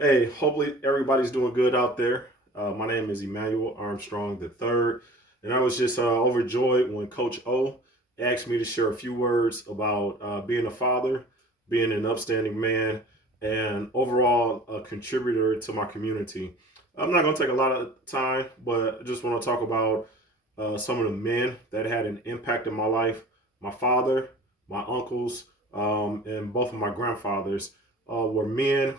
Hey, hopefully everybody's doing good out there. My name is Emmanuel Armstrong III, and I was just overjoyed when Coach O asked me to share a few words about being a father, being an upstanding man, and overall a contributor to my community. I'm not going to take a lot of time, but I just want to talk about some of the men that had an impact in my life. My father, my uncles, and both of my grandfathers were men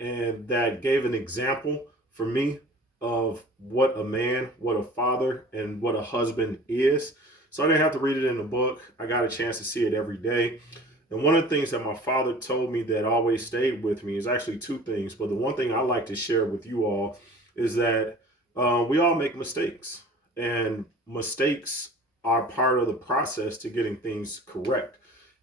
and that gave an example for me of what a man, what a father, and what a husband is. So I didn't have to read it in a book. I got a chance to see it every day. And one of the things that my father told me that always stayed with me is actually two things. But the one thing I like to share with you all is that we all make mistakes, and mistakes are part of the process to getting things correct.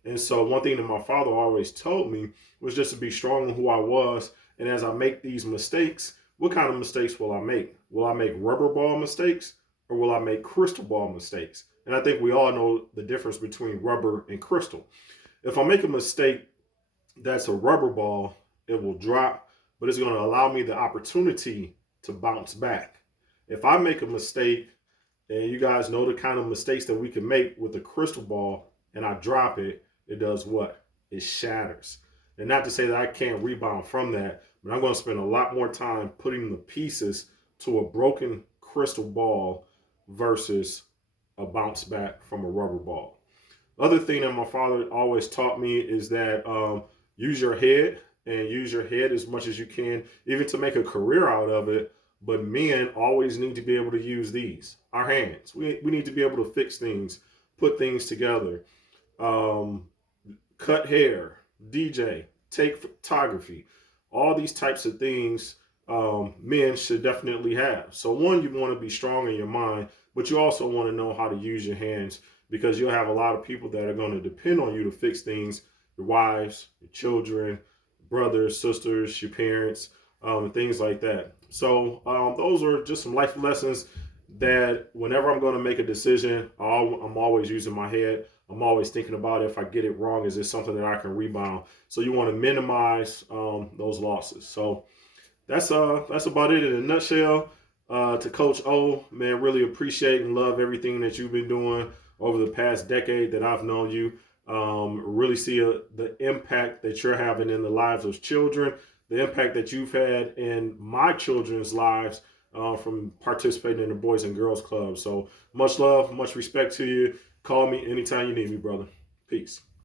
And so, one thing that my father always told me was just to be strong in who I was. And as I make these mistakes, what kind of mistakes will I make? Will I make rubber ball mistakes or will I make crystal ball mistakes? And I think we all know the difference between rubber and crystal. If I make a mistake that's a rubber ball, it will drop, but it's going to allow me the opportunity to bounce back. If I make a mistake, and you guys know the kind of mistakes that we can make with a crystal ball, and I drop it, it does what? It shatters. And not to say that I can't rebound from that, but I'm going to spend a lot more time putting the pieces to a broken crystal ball versus a bounce back from a rubber ball. Other thing that my father always taught me is that use your head and use your head as much as you can, even to make a career out of it. But men always need to be able to use these, our hands. We need to be able to fix things, put things together, um, cut hair, DJ, take photography, all these types of things men should definitely have. So, one, you want to be strong in your mind, but you also want to know how to use your hands because you'll have a lot of people that are going to depend on you to fix things, your wives, your children, brothers, sisters, your parents, and things like that. So, those are just some life lessons that whenever I'm going to make a decision, I'm always using my head. I'm always thinking about if I get it wrong, is this something that I can rebound? So you want to minimize those losses. So that's about it in a nutshell. To Coach O, man, really appreciate and love everything that you've been doing over the past decade that I've known you. Really see the impact that you're having in the lives of children, the impact that you've had in my children's lives from participating in the Boys and Girls Club. So much love, much respect to you. Call me anytime you need me, brother. Peace.